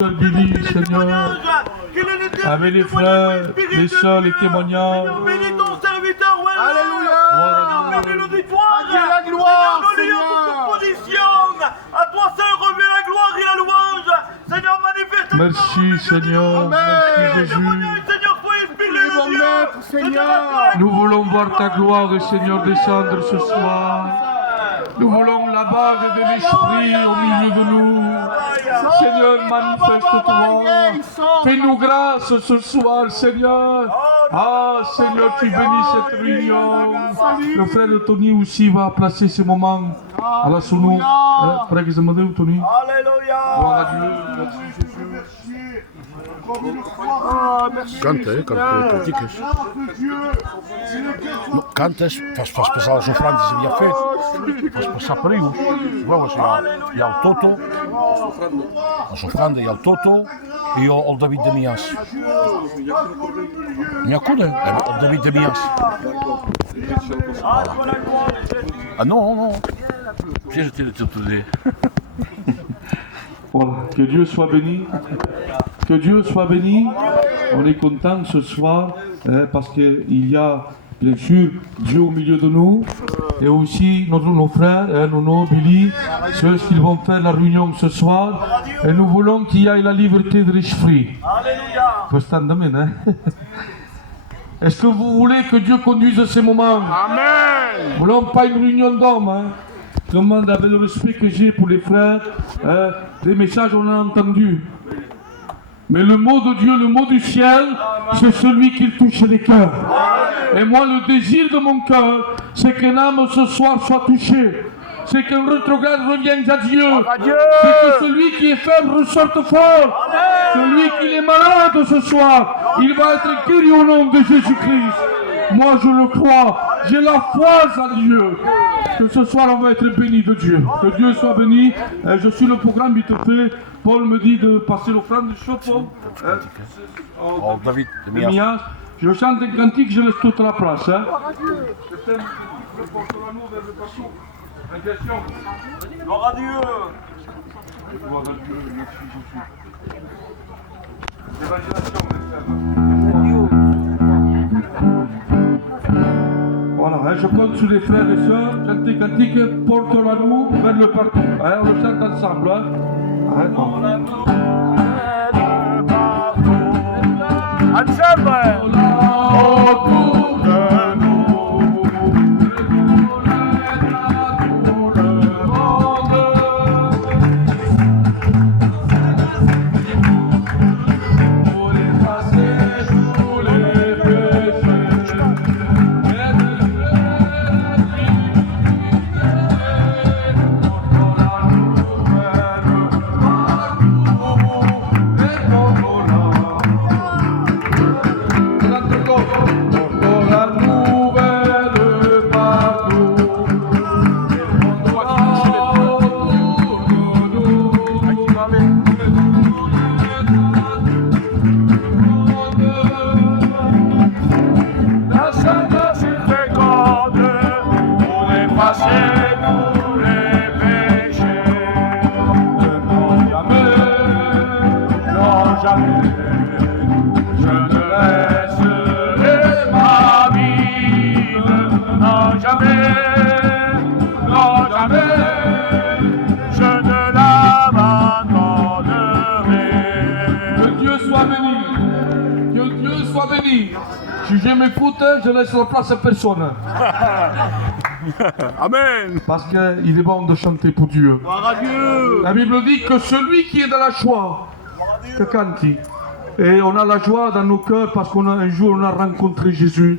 Bénis, Seigneur, avec les frères, les sœurs, les témoignages. Bénis ton serviteur, Alléluia. bénis l'auditoire. À Dieu la gloire, Seigneur. Seigneur. Toute position. À toi seul revient la gloire et la louange. Seigneur, manifeste. Merci, Seigneur. Amen. Merci, Jésus. Seigneur, sois inspiré Nous de Dieu. maître, Seigneur. Nous voulons voir ta gloire, Seigneur, descendre ce soir. Nous voulons la bague de l'Esprit au milieu de nous. Seigneur, manifeste-toi. Fais-nous grâce ce soir, Seigneur. Ah, Seigneur, tu bénis cette réunion. Le frère de Tony aussi va placer ce moment à la sono. Frère que je me dis, Tony. Alléluia. Gloire à Dieu. Merci, Jésus. Cantas, faz passar as ofrandas e a fé, faz passar para eles. Vamos, e ao Toto, as ofrandas e ao Toto e ao David de Mias. Minha cura é o David de Mias. Ah não, precisa ter tudo de. Voilà, que Dieu soit béni. Que Dieu soit béni. On est content ce soir parce qu'il y a bien sûr Dieu au milieu de nous et aussi nos frères, Nono, Billy, ceux qui vont faire la réunion ce soir. Et nous voulons qu'il y ait la liberté de l'esprit. Alléluia. Faut se tendre, hein? Est-ce que vous voulez que Dieu conduise ces moments? Amen. Nous ne voulons pas une réunion d'hommes. Hein? Je demande avec le respect que j'ai pour les frères. Des messages, on a entendu. Mais le mot de Dieu, le mot du ciel, c'est celui qui touche les cœurs. Et moi, le désir de mon cœur, c'est qu'un âme ce soir soit touchée. C'est qu'un rétrograde revienne à Dieu. C'est que celui qui est faible ressorte fort. Celui qui est malade ce soir, il va être guéri au nom de Jésus-Christ. Moi, je le crois. J'ai la foi en Dieu. Que ce soir, on va être béni de Dieu. Que Dieu soit béni. Je suis le programme vite fait. Paul me dit de passer l'offrande du chapeau. Ao David de Mias. Mias. Je chante un cantique, je laisse toute la place. Hein. Gloire à Dieu. Gloire à Dieu, merci Jésus. L'évangélisation, mes frères. Voilà, hein, je compte sur les frères et sœurs, chanter cantique, porte-la-nous vers le partout. Hein, on le chante ensemble. Hein. Hein, Ensemble. autour de nous, tout le monde. Pour effacer tous les péchés, et de Si je m'écoute, je laisse la place à personne. Amen. Parce qu'il est bon de chanter pour Dieu. Gloire à Dieu. La Bible dit que celui qui est dans la joie, que canti. Et on a la joie dans nos cœurs parce un jour on a rencontré Jésus.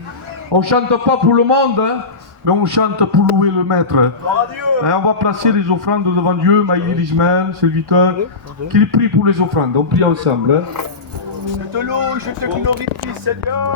On ne chante pas pour le monde, hein, mais on chante pour louer le Maître. Et on va placer les offrandes devant Dieu. Maïli Lismaël, serviteur, qu'il prie pour les offrandes. On prie ensemble. Hein. Je te loue, je te glorifie, Seigneur.